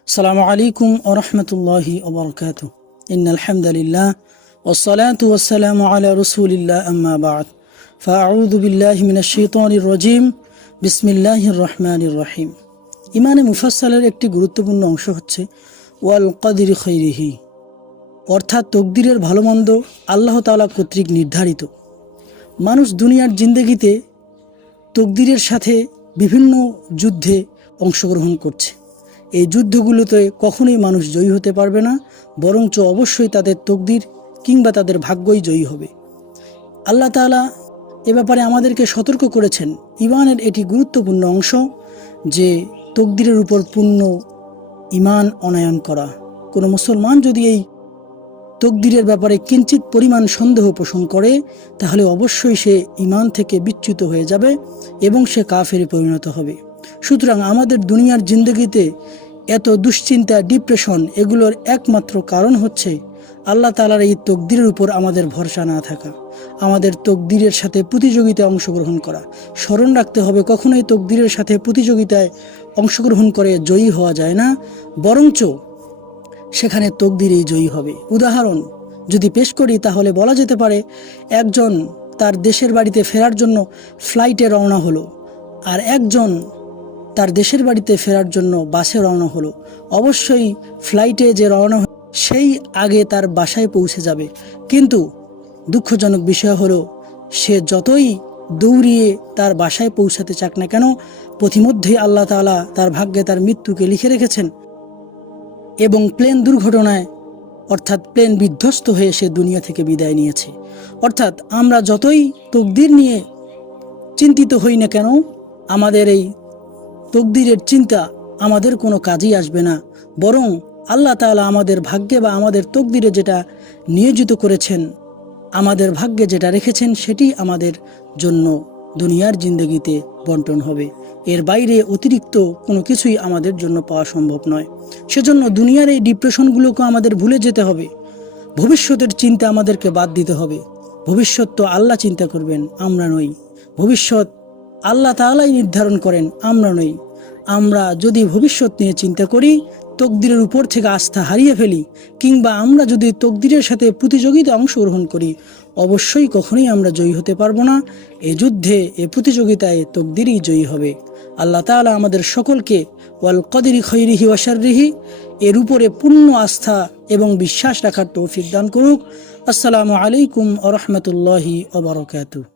আসসালামু আলাইকুম ওয়া রাহমাতুল্লাহি ওয়া বারাকাতুহু। ইন্নাল হামদালিল্লাহ ওয়াসসালাতু ওয়াসসালামু আলা রাসূলিল্লাহ আম্মা বা'দ। ফাআউযু বিল্লাহি মিনাশ শাইতানির রাজীম। বিসমিল্লাহির রহমানির রহিম। ইমানে মুফাসসালের একটি গুরুত্বপূর্ণ অংশ হচ্ছে ওয়াল কদরি খাইরিহি, অর্থাৎ তকদিরের ভালোমন্দ আল্লাহ তাআলা কর্তৃক নির্ধারিত। মানুষ দুনিয়ার জিন্দেগিতে তকদিরের সাথে বিভিন্ন যুদ্ধে অংশগ্রহণ করছে। এই যুদ্ধগুলোতে কখনোই মানুষ জয়ী হতে পারবে না, বরঞ্চ অবশ্যই তাদের তকদির কিংবা তাদের ভাগ্যই জয়ী হবে। আল্লাহ তাআলা এ ব্যাপারে আমাদেরকে সতর্ক করেছেন। ঈমানের এটি গুরুত্বপূর্ণ অংশ যে তকদিরের উপর পূর্ণ ঈমান অনায়ন করা। কোনো মুসলমান যদি এই তকদিরের ব্যাপারে কিঞ্চিত পরিমাণ সন্দেহ পোষণ করে, তাহলে অবশ্যই সে ঈমান থেকে বিচ্যুত হয়ে যাবে এবং সে কাফেরে পরিণত হবে। সুতরাং আমাদের দুনিয়ার জিন্দগিতে এত দুশ্চিন্তা, ডিপ্রেশন, এগুলোর একমাত্র কারণ হচ্ছে আল্লাহ তাআলার এই তকদিরের উপর আমাদের ভরসা না থাকা, আমাদের তকদিরের সাথে প্রতিযোগিতায় অংশগ্রহণ করা। স্মরণ রাখতে হবে, কখনোই তকদিরের সাথে প্রতিযোগিতায় অংশগ্রহণ করে জয়ী হওয়া যায় না, বরঞ্চ সেখানে তকদিরেই জয়ী হবে। উদাহরণ যদি পেশ করি, তাহলে বলা যেতে পারে একজন তার দেশের বাড়িতে ফেরার জন্য ফ্লাইটে রওনা হলো, আর একজন তার দেশের বাড়িতে ফেরার জন্য বাসে রওনা হলো। অবশ্যই ফ্লাইটে যে রওনা সেই আগে তার বাসায় পৌঁছে যাবে, কিন্তু দুঃখজনক বিষয় হলো সে যতই দৌড়িয়ে তার বাসায় পৌঁছাতে চাক না কেন, পথিমধ্যেই আল্লাহ তাআলা তার ভাগ্যে তার মৃত্যুকে লিখে রেখেছেন এবং প্লেন দুর্ঘটনায় অর্থাৎ প্লেন বিধ্বস্ত হয়ে সে দুনিয়া থেকে বিদায় নিয়েছে। অর্থাৎ আমরা যতই তকদির নিয়ে চিন্তিত হই না কেন, আমাদের এই তকদিরের চিন্তা আমাদের কোনো কাজেই আসবে না, বরং আল্লাহ তাআলা আমাদের ভাগ্যে বা আমাদের তকদিরে যেটা নিয়োজিত করেছেন, আমাদের ভাগ্যে যেটা রেখেছেন, সেটি আমাদের জন্য দুনিয়ার জিন্দগিতে বন্টন হবে। এর বাইরে অতিরিক্ত কোনো কিছুই আমাদের জন্য পাওয়া সম্ভব নয়। সেজন্য দুনিয়ার এই ডিপ্রেশনগুলোকে আমাদের ভুলে যেতে হবে। ভবিষ্যতের চিন্তা আমাদেরকে বাদ দিতে হবে। ভবিষ্যৎ তো আল্লাহ চিন্তা করবেন, আমরা নই। ভবিষ্যৎ আল্লাহ তাআলাই নির্ধারণ করেন, আমরা নই। আমরা যদি ভবিষ্যৎ নিয়ে চিন্তা করি, তকদিরের উপর থেকে আস্থা হারিয়ে ফেলি, কিংবা আমরা যদি তকদিরের সাথে প্রতিযোগিতায় অংশগ্রহণ করি, অবশ্যই কখনোই আমরা জয়ী হতে পারবো না। এই যুদ্ধে, এই প্রতিযোগিতায় তকদিরই জয়ী হবে। আল্লাহ তাআলা আমাদের সকলকে ওয়াল কদরি খাইরিহি ওয়া শাররিহি এর উপরে পূর্ণ আস্থা এবং বিশ্বাস রাখার তৌফিক দান করুক। আসসালামু আলাইকুম ওয়া রাহমাতুল্লাহি ওয়া বারাকাতুহু।